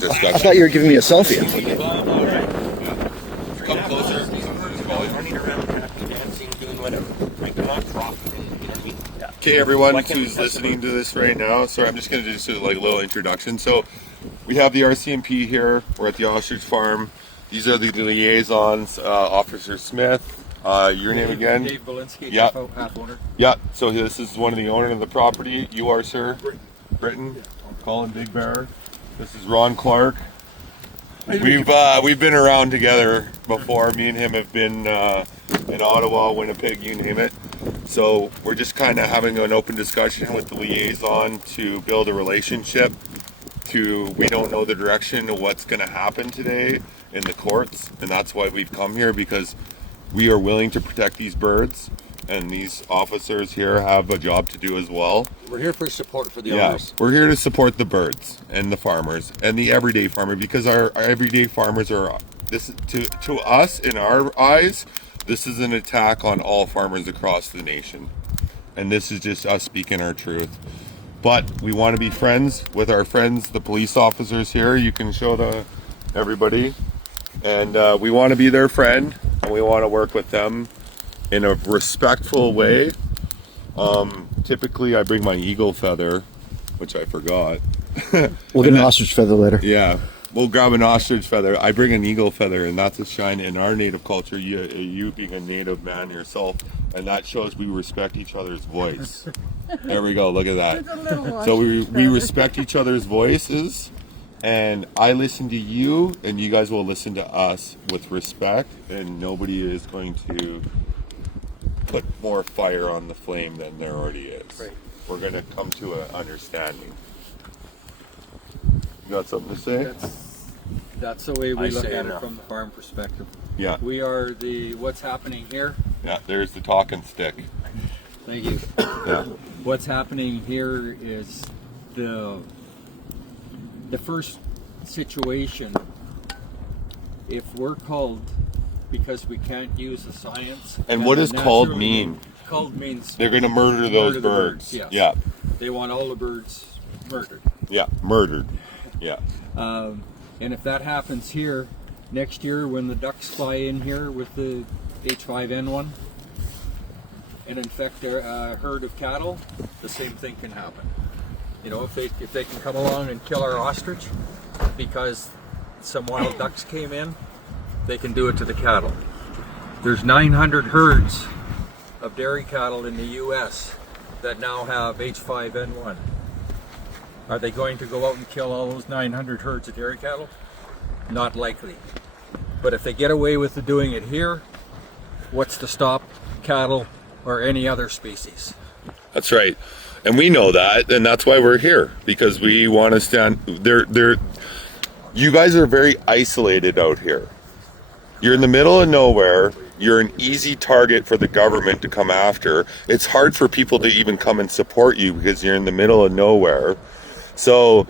the discussion. I thought you were giving me a selfie. Come closer. Running around, dancing, doing whatever. Right? They're not profiting. You know what I mean? Yeah. Okay, everyone who's listening to this right now. Sorry, I'm just going to do like a little introduction. So, we have the RCMP here. We're at the ostrich farm. These are the liaisons. Officer Smith. Your name again? Dave Belinsky, yeah. half owner. Yeah. So this is one of the owners of the property. You are, sir? Britton. Yeah. Colin Big Bear. This is Ron Clark. We've been around together before. Me and him have been in Ottawa, Winnipeg, you name it. So we're just kind of having an open discussion with the liaison to build a relationship. We don't know the direction of what's going to happen today in the courts, and that's why we've come here, because we are willing to protect these birds, and these officers here have a job to do as well. We're here for support for the owners. We're here to support the birds and the farmers and the everyday farmer, because our everyday farmers are to us, in our eyes, this is an attack on all farmers across the nation, and this is just us speaking our truth. But we want to be friends with our friends, the police officers here. You can show everybody. And we want to be their friend, and we want to work with them in a respectful way. Typically, I bring my eagle feather, which I forgot. We'll get an ostrich feather later. Yeah, we'll grab an ostrich feather. I bring an eagle feather, and that's a shine in our native culture. You being a native man yourself, and that shows we respect each other's voice. There we go. Look at that. So we respect each other's voices, and I listen to you, and you guys will listen to us with respect, and nobody is going to put more fire on the flame than there already is. Right. We're going to come to an understanding. You got something to say? That's the way we look at it enough. from the farm perspective. Yeah. We are what's happening here. Yeah, there's the talking stick. Thank you. Yeah. What's happening here is the first situation. If we're called because we can't use the science. And what does called mean? Called means they're going to murder those birds. Yes. Yeah. They want all the birds murdered. Yeah, murdered. Yeah. And if that happens here, next year when the ducks fly in here with the H5N1 and infect a herd of cattle, the same thing can happen. You know, if they can come along and kill our ostrich because some wild ducks came in, they can do it to the cattle. There's 900 herds of dairy cattle in the U.S. that now have H5N1. Are they going to go out and kill all those 900 herds of dairy cattle? Not likely. But if they get away with doing it here, what's to stop cattle or any other species? That's right. And we know that, and that's why we're here, because we want to stand there. You guys are very isolated out here. You're in the middle of nowhere. You're an easy target for the government to come after. It's hard for people to even come and support you because you're in the middle of nowhere. So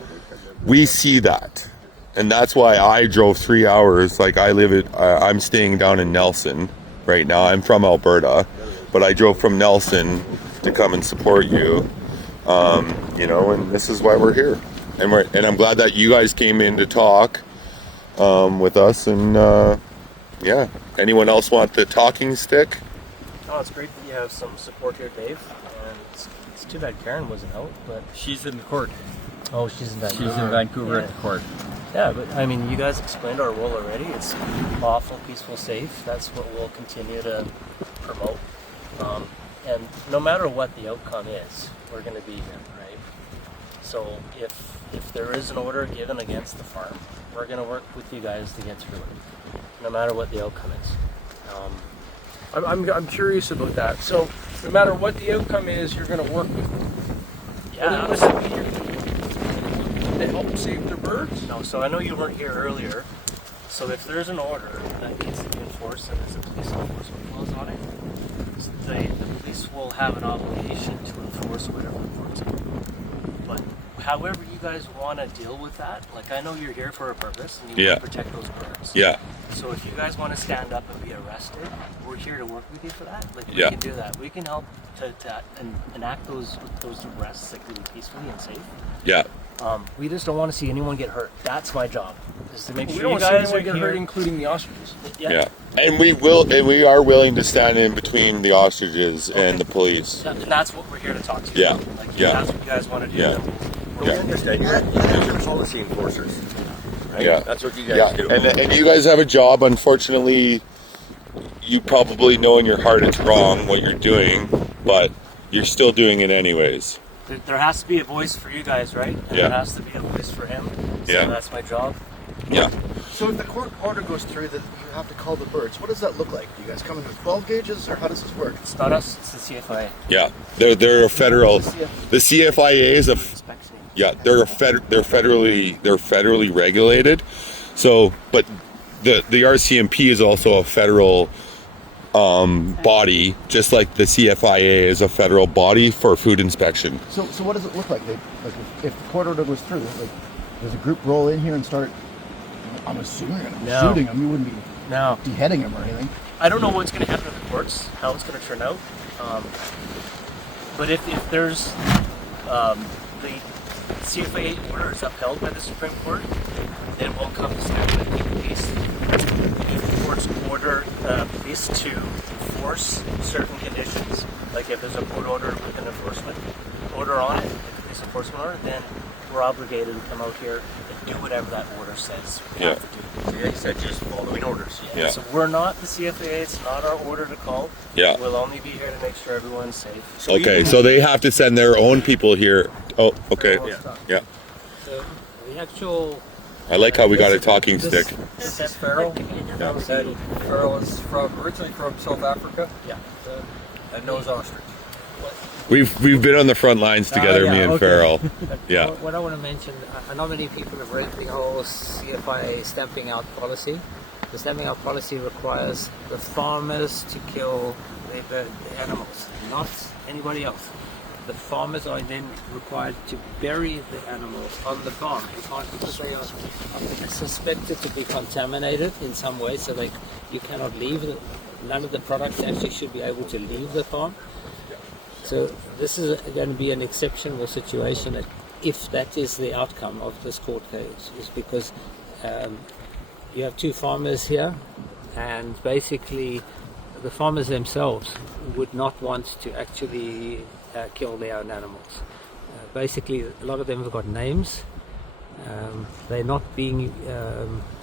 we see that. And that's why I drove 3 hours. Like I'm staying down in Nelson right now. I'm from Alberta, but I drove from Nelson to come and support you. And this is why we're here. And I'm glad that you guys came in to talk with us. And yeah, anyone else want the talking stick? Oh, it's great that you have some support here, Dave. And it's too bad Karen wasn't out, but She's in the court. oh, she's in Vancouver. She's in Vancouver Yeah. at the court. Yeah, but I mean, you guys explained our role already. It's lawful, peaceful, safe. That's what we'll continue to promote. And no matter what the outcome is, we're going to be here, right? So if there is an order given against the farm, we're going to work with you guys to get through it, no matter what the outcome is. I'm curious about that. So, no matter what the outcome is, you're going to work with them. Yeah. What does it mean? To help save the birds? No, so I know you weren't here earlier. So if there's an order that needs to be enforced and there's a police enforcement clause on it, the police will have an obligation to enforce whatever the court's order. But however you guys want to deal with that, like I know you're here for a purpose and you want to protect those birds. Yeah. So if you guys want to stand up and be arrested, we're here to work with you for that. Like we can do that. We can help to enact those arrests like really peacefully and safe. Yeah. We just don't want to see anyone get hurt. That's my job, is to make We sure don't you want to see guys anyone are get here. hurt, including the ostriches. Yeah. And we are willing to stand in between the ostriches and the police. And that's what we're here to talk to. Yeah. Like, if Yeah. that's what you guys want to do. Yeah. Then we're Yeah. willing to Understand, you're policy enforcers, right? Yeah. That's what you guys Yeah, do. and you guys have a job. Unfortunately, you probably know in your heart it's wrong what you're doing, but you're still doing it anyways. There has to be a voice for you guys, right? And Yeah. there has to be a voice for him. So Yeah. that's my job. Yeah. So if the court order goes through that you have to call the birds, what does that look like? Do you guys come in with 12 gauges, or how does this work? It's not us, it's the CFIA. Yeah. They're a federal. The CFIA is a. Inspection. Yeah, they're federally regulated. So, but the RCMP is also a federal body, just like the CFIA is a federal body for food inspection. So what does it look like? If the court order goes through, like, does a group roll in here and start? I'm assuming No. shooting them. You wouldn't be No. beheading them or anything. I don't know what's going to happen in the courts, how it's going to turn out. But if there's the CFA order is upheld by the Supreme Court, then we'll come to stand with the police. If the courts order police to enforce certain conditions, like if there's a court order with an enforcement order on it, a police enforcement order, then we're obligated to come out here and do whatever that order says we have to do. So you said just following orders. Yeah. So we're not the CFA, it's not our order to call. Yeah. We'll only be here to make sure everyone's safe. Okay, so they have to send their own people here. Oh, okay. Yeah. So the actual I like how we got a talking stick. This is Farrell. Yeah. And Farrell is originally from South Africa Yeah. and knows ostrich. We've been on the front lines together, me and Farrell. Yeah. What I want to mention, not many people have read the whole CFIA stamping out policy. The stamping out policy requires the farmers to kill the animals, not anybody else. The farmers are then required to bury the animals on the farm. You can't, because they are suspected to be contaminated in some way, so you cannot leave. None of the products actually should be able to leave the farm. So this is going to be an exceptional situation if that is the outcome of this court case, is because you have two farmers here, and basically the farmers themselves would not want to actually kill their own animals. Basically, a lot of them have got names. They're not being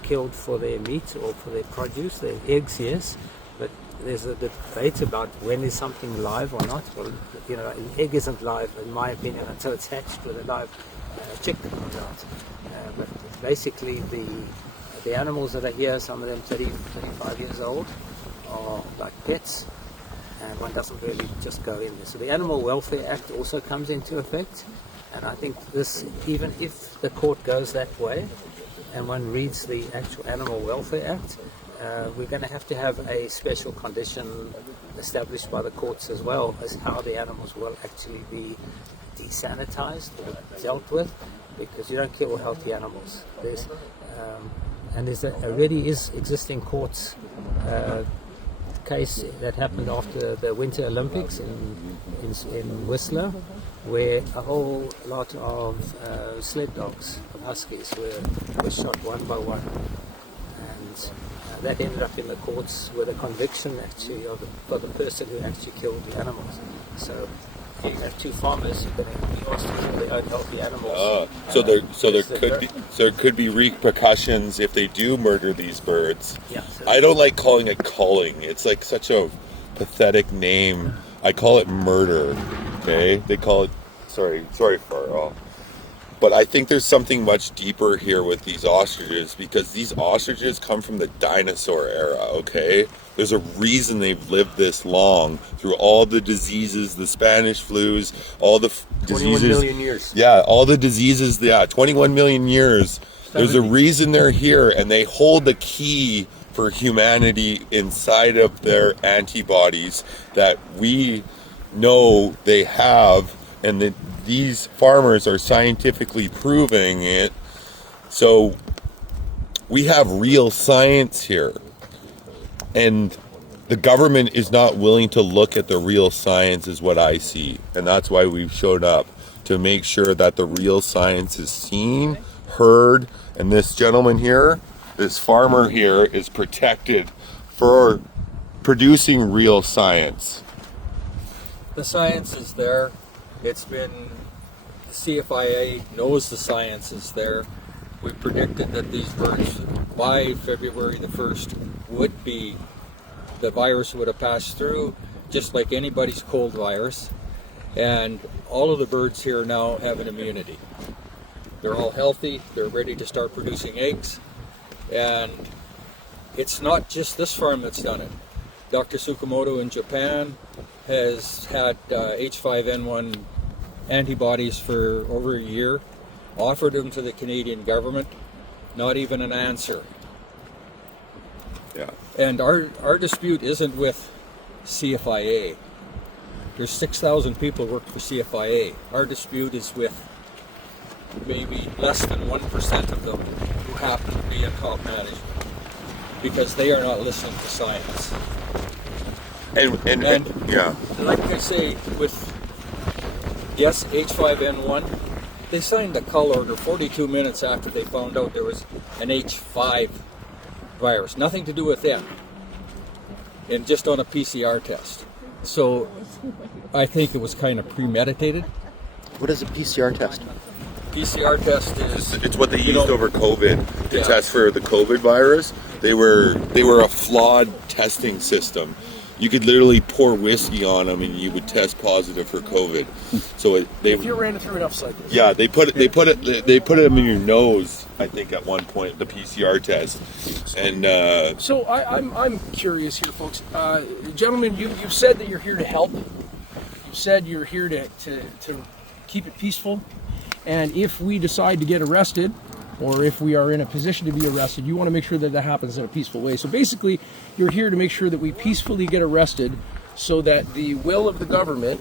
killed for their meat or for their produce. Their eggs, yes, but there's a debate about when is something live or not. Well, an egg isn't live, in my opinion, until it's hatched with a live chick comes out. But basically, the animals that are here, some of them 30, 35 years old, are like pets, and one doesn't really just go in there. So the Animal Welfare Act also comes into effect, and I think this, even if the court goes that way, and one reads the actual Animal Welfare Act, we're going to have a special condition established by the courts as well as how the animals will actually be desanitized or dealt with, because you don't kill healthy animals. There's already is existing courts case that happened after the Winter Olympics in Whistler, where a whole lot of sled dogs, of huskies, were shot one by one, and that ended up in the courts with a conviction actually for the person who actually killed the animals. So you have two farmers who are going to be asked to kill their own healthy animals. There could be repercussions if they do murder these birds. Yeah. I don't like calling it culling. It's like such a pathetic name. I call it murder. Okay, they call it. Sorry, Farrell. But I think there's something much deeper here with these ostriches, because these ostriches come from the dinosaur era, okay? There's a reason they've lived this long, through all the diseases, the Spanish flus, all the diseases. 21 million years. Yeah, all the diseases, 21 million years. There's a reason they're here, and they hold the key for humanity inside of their antibodies that we know they have, and that these farmers are scientifically proving it. So we have real science here, and the government is not willing to look at the real science, is what I see, and that's why we've showed up. to make sure that the real science is seen, heard, and this gentleman here, this farmer here, is protected for producing real science. The science is there. It's been, the CFIA knows the science is there. We predicted that these birds by February the 1st would be, the virus would have passed through just like anybody's cold virus. And all of the birds here now have an immunity. They're all healthy, they're ready to start producing eggs. And it's not just this farm that's done it. Dr. Tsukamoto in Japan has had H5N1 antibodies for over a year, offered them to the Canadian government, not even an answer. Yeah. And our dispute isn't with CFIA. There's 6,000 people work for CFIA. Our dispute is with maybe less than 1% of them who happen to be in top management, because they are not listening to science. And yeah. Like I say, with yes, H5N1, they signed the call order 42 minutes after they found out there was an H5 virus. Nothing to do with them. And just on a PCR test. So I think it was kind of premeditated. What is a PCR test? PCR test is... It's what they used over COVID to Yeah. test for the COVID virus. They were a flawed testing system. You could literally pour whiskey on them and you would test positive for COVID. So If you ran it through enough cycles. yeah, they put it in your nose, I think, at one point, the PCR test. And So I'm curious here, folks. Gentlemen, you've said that you're here to help. You've said you're here to keep it peaceful. And if we decide to get arrested, or if we are in a position to be arrested, you want to make sure that that happens in a peaceful way. So basically, you're here to make sure that we peacefully get arrested so that the will of the government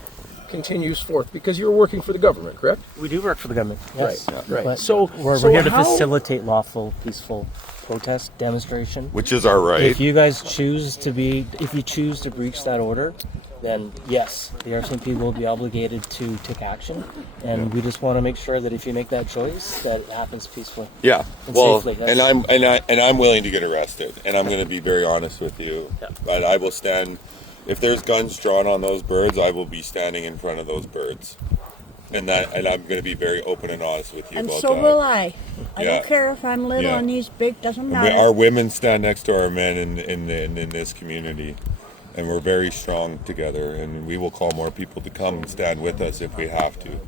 continues forth, because you're working for the government, correct? We do work for the government. Yes. Right. But So we're here to facilitate lawful, peaceful protest, demonstration. which is our right. If you guys choose to breach that order, then yes, the RCMP will be obligated to take action, and we just want to make sure that if you make that choice, that it happens peacefully. Yeah, And well, safely, and that's- I'm willing to get arrested, and I'm going to be very honest with you. Yeah. But I will stand. If there's guns drawn on those birds, I will be standing in front of those birds, and I'm going to be very open and honest with you And about so that. will I. I Yeah. don't care if I'm little Yeah. and he's big, doesn't And matter. our women stand next to our men in this community, and we're very strong together. And we will call more people to come and stand with us if we have to.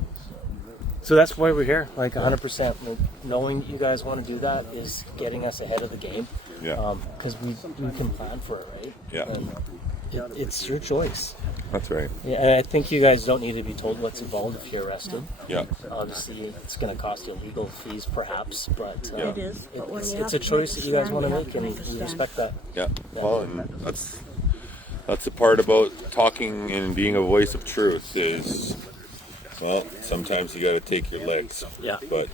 So that's why we're here, like 100%. Like, knowing you guys want to do that is getting us ahead of the game. Yeah. Because we can plan for it, right? Yeah. And it's your choice. That's right. Yeah, and I think you guys don't need to be told what's involved if you're arrested. Yeah. Obviously, it's going to cost you legal fees, perhaps, but Yeah. It is, but when you it's have a to choice make that a you guys stand, want to you have make, to and make a we stand. respect that. Yeah. Well, and that's the part about talking and being a voice of truth is, well, sometimes you got to take your licks. Yeah. But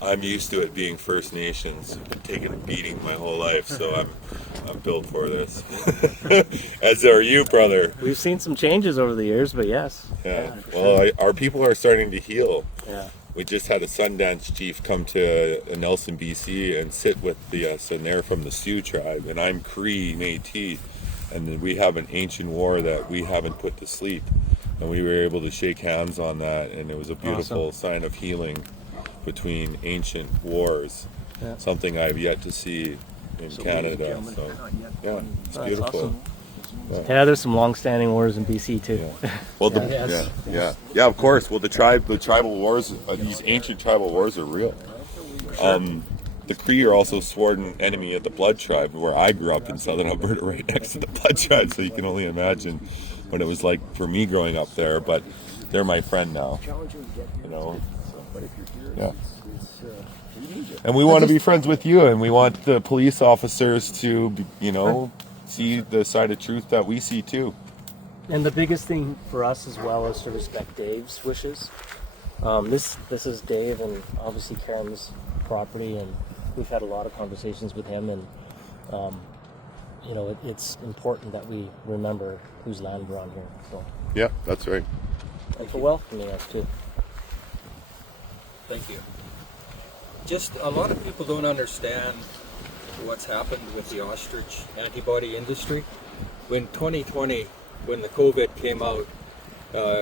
I'm used to it being First Nations. I've been taking a beating my whole life, so I'm built for this. As are you, brother. We've seen some changes over the years, but yes. Yeah. Well, our people are starting to heal. Yeah. We just had a Sundance chief come to Nelson, BC, and sit with us, and they're from the Sioux tribe, and I'm Cree Métis, and we have an ancient war that we haven't put to sleep, and we were able to shake hands on that, and it was a beautiful sign of healing between ancient wars, Yeah. something I've yet to see in Canada. So, yeah, it's That's beautiful. awesome. Yeah, there's some long-standing wars in BC too. Yeah. Well, Yes. yeah, of course. Well, the tribal wars, these ancient tribal wars are real. The Cree are also sworn enemy of the Blood tribe, where I grew up in southern Alberta, right next to the Blood tribe. So you can only imagine what it was like for me growing up there. But they're my friend now, you know. Yeah. And we want to be friends with you, and we want the police officers to, you know, see the side of truth that we see too. And the biggest thing for us as well is to respect Dave's wishes. This is Dave and obviously Karen's property, and we've had a lot of conversations with him, and you know, it's important that we remember whose land we're on here. So, Yeah, that's right. and for welcoming us too. Thank you. Just a lot of people don't understand what's happened with the ostrich antibody industry. When 2020, when the COVID came out,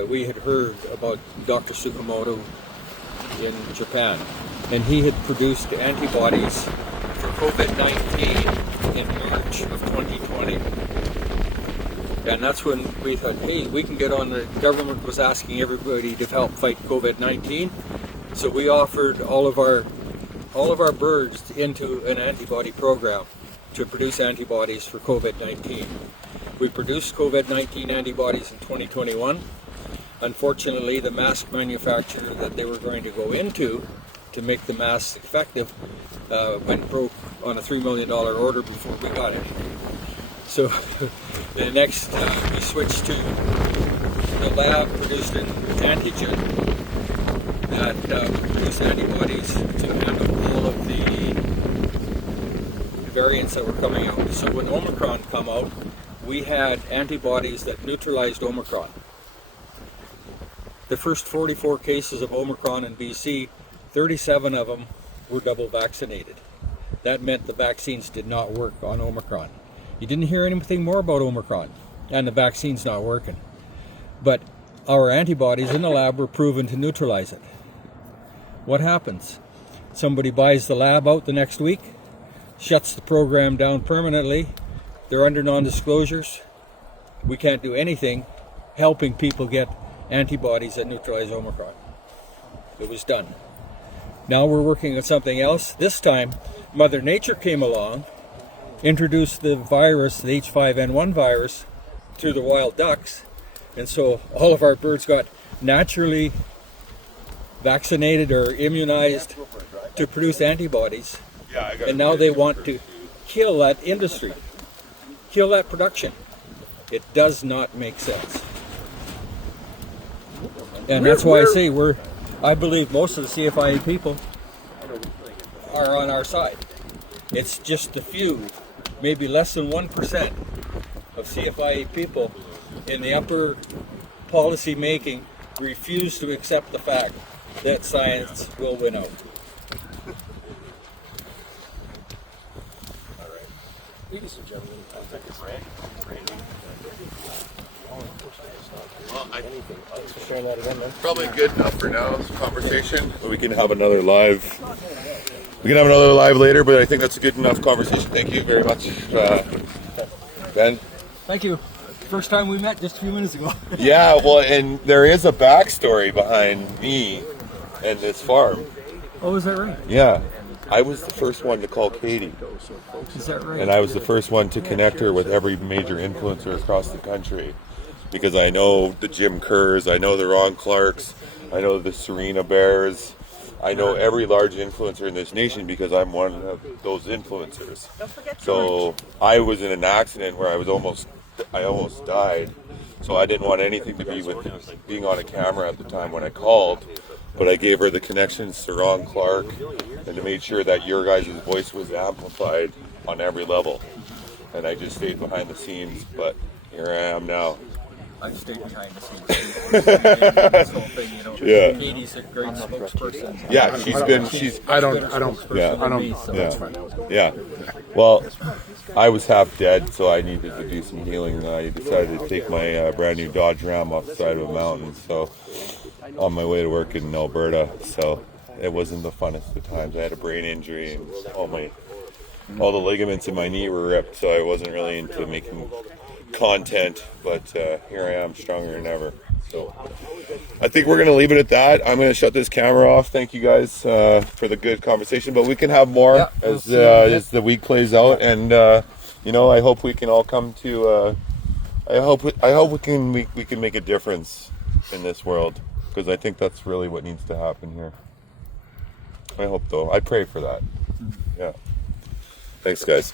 we had heard about Dr. Tsukamoto in Japan, and he had produced antibodies for COVID-19 in March of 2020. And that's when we thought, hey, we can get on. The government was asking everybody to help fight COVID-19, so we offered all of our birds into an antibody program to produce antibodies for COVID-19. We produced COVID-19 antibodies in 2021. Unfortunately, the mask manufacturer that they were going to go into to make the masks effective went broke on a $3 million order before we got it. So the next we switched to the lab produced an antigen that produced antibodies to handle all of the variants that were coming out. So when Omicron came out, we had antibodies that neutralized Omicron. The first 44 cases of Omicron in BC, 37 of them were double vaccinated. That meant the vaccines did not work on Omicron. You didn't hear anything more about Omicron and the vaccine's not working. But our antibodies in the lab were proven to neutralize it. What happens? Somebody buys the lab out the next week, shuts the program down permanently. They're under non-disclosures. We can't do anything helping people get antibodies that neutralize Omicron. It was done. Now we're working on something else. This time, Mother Nature came along, introduced the virus, the H5N1 virus, to the wild ducks, and so all of our birds got naturally vaccinated or immunized to produce antibodies, and now they want to kill that industry, kill that production. It does not make sense. And that's why I say I believe most of the CFIA people are on our side. It's just a few, maybe less than 1% of CFIA people in the upper policy making refuse to accept the fact that science will win out. Ladies and gentlemen, I think it's Thanks for sharing that again, man. Probably good enough for now. This conversation. We can have another live. We can have another live later, but I think that's a good enough conversation. Thank you very much, Ben. Thank you. First time we met just a few minutes ago. Yeah, well, and there is a backstory behind me and this farm. Oh, is that right? Yeah, I was the first one to call Katie, Is that right? and I was the first one to connect her with every major influencer across the country. Because I know the Jim Kerrs, I know the Ron Clarks, I know the Serena Bears, I know every large influencer in this nation because I'm one of those influencers. So I was in an accident where I almost died. So I didn't want anything to be with being on a camera at the time when I called. But I gave her the connections to Ron Clark and to make sure that your guys' voice was amplified on every level. And I just stayed behind the scenes, but here I am now. I've stayed behind the scenes. This whole thing, you know. Yeah. Katie's a great spokesperson. Yeah, yeah. Well, I was half dead, so I needed to do some healing. I decided to take my brand new Dodge Ram off the side of a mountain, so on my way to work in Alberta. So it wasn't the funnest of times. I had a brain injury and all the ligaments in my knee were ripped, so I wasn't really into making content, but here I am, stronger than ever. So I think we're going to leave it at that. I'm going to shut this camera off. Thank you guys for the good conversation, but we can have more as the week plays out, and I hope we can all come to I hope we can make a difference in this world, because I think that's really what needs to happen here. I hope, though. I pray for that. Yeah. Thanks, guys.